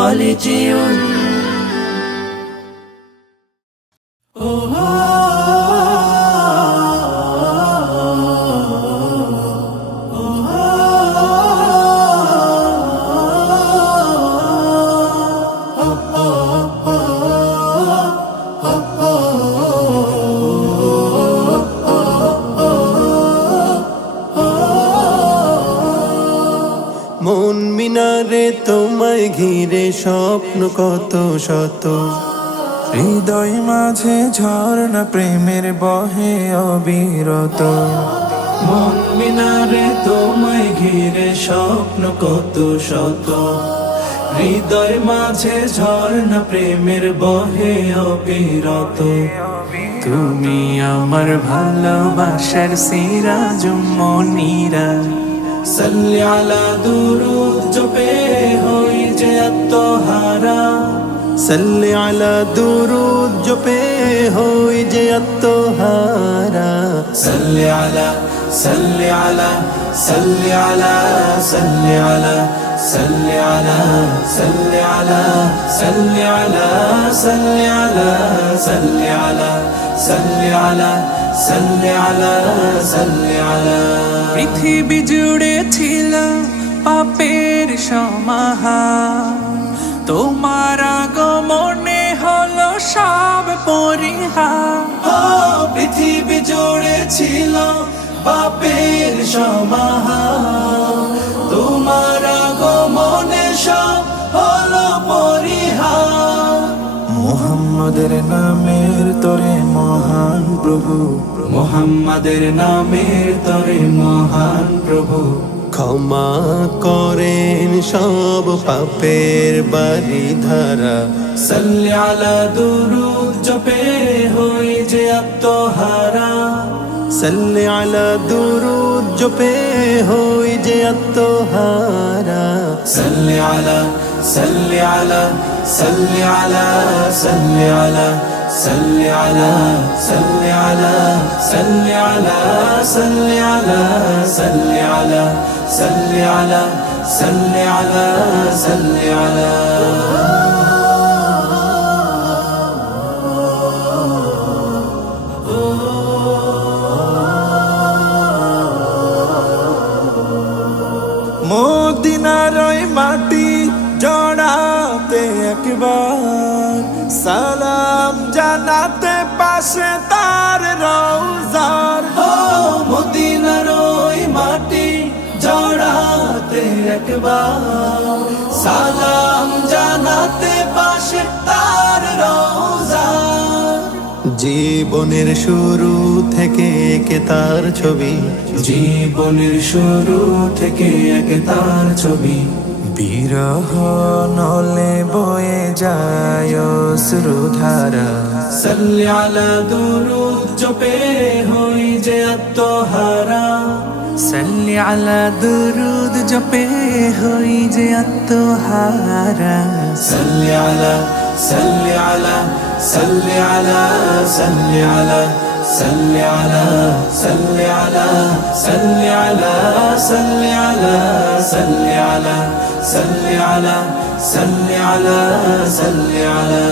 خالدون মন মিনারে তোমায় ঘিরে স্বপ্ন কত শত, হৃদয় মাঝে ঝর্ণা প্রেমের বহে অবিরত। মন মিনারে তোমায় ঘিরে স্বপ্ন কত শত, হৃদয় মাঝে ঝর্ণা প্রেমের বহে অবিরত। তুমি আমার ভালোবাসার সিরাজ মনিরা, সাল্লি আলা দুরুদ জপে হই যে আত্মহারা, সাল্লি আলা দুরুদ জপে হই যে আত্মহারা। সাল্লি আলা সাল্লি আলা সাল্লি আলা সাল্লি আলা সাল্লি আলা সাল্লি আলা সাল্লি আলা সাল্লি আলা সাল্লি আলা সাল্লি আলা সাল্লি আলা সাল্লি আলা। পৃথিবী জুড়ে ছিল পাপের সমাহার, তোমার আগমনে হলো সব পরিহার। পৃথিবী জুড়ে ছিল পাপের সমাহার, তোমার আগমনে সব হলো পরিহার। মুহাম্মাদের নামের তরে মহান প্রভু, মুহাম্মাদের নামের তরে মহান প্রভু, ক্ষমা করেন সব পাপের বারিধারা। সাল্লি আলা দুরুদ জপে হই যে আত্মহারা, সাল্লি আলা দুরুদ জপে হই যে আত্মহারা। সাল্লি আলা সাল্লি আলা সাল্লি আলা সাল্লি আলা সাল্লি আলা সাল্লি আলা সাল্লি আলা সাল্লি আলা সাল্লি আলা সাল্লি আলা সাল্লি আলা সাল্লি আলা। মদিনার ওই মাটি জড়াতে একবার, সালাম জানাতে পাশে তার রওজার। মদিনার ওই মাটি জড়াতে একবার, সালাম জানাতে পাশে তার রওজার। জীবনের শুরু থেকে একে তার ছবি, জীবনের শুরু থেকে একে তার ছবি। বিরহ নলে বয়ে যায় অশ্রুধারা, সাল্লি আলা দুরুদ জপে হই যে আত্মহারা, সাল্লি আলা দুরুদ জপে হই যে আত্মহারা। সাল্লি আলা সাল্লি আলা সাল্লি আলা সাল্লি আলা সাল্লি আলা সাল্লি আলা সাল্লি আলা সাল্লি আলা সাল্লি আলা সাল্লি আলা সাল্লি আলা সাল্লি আলা।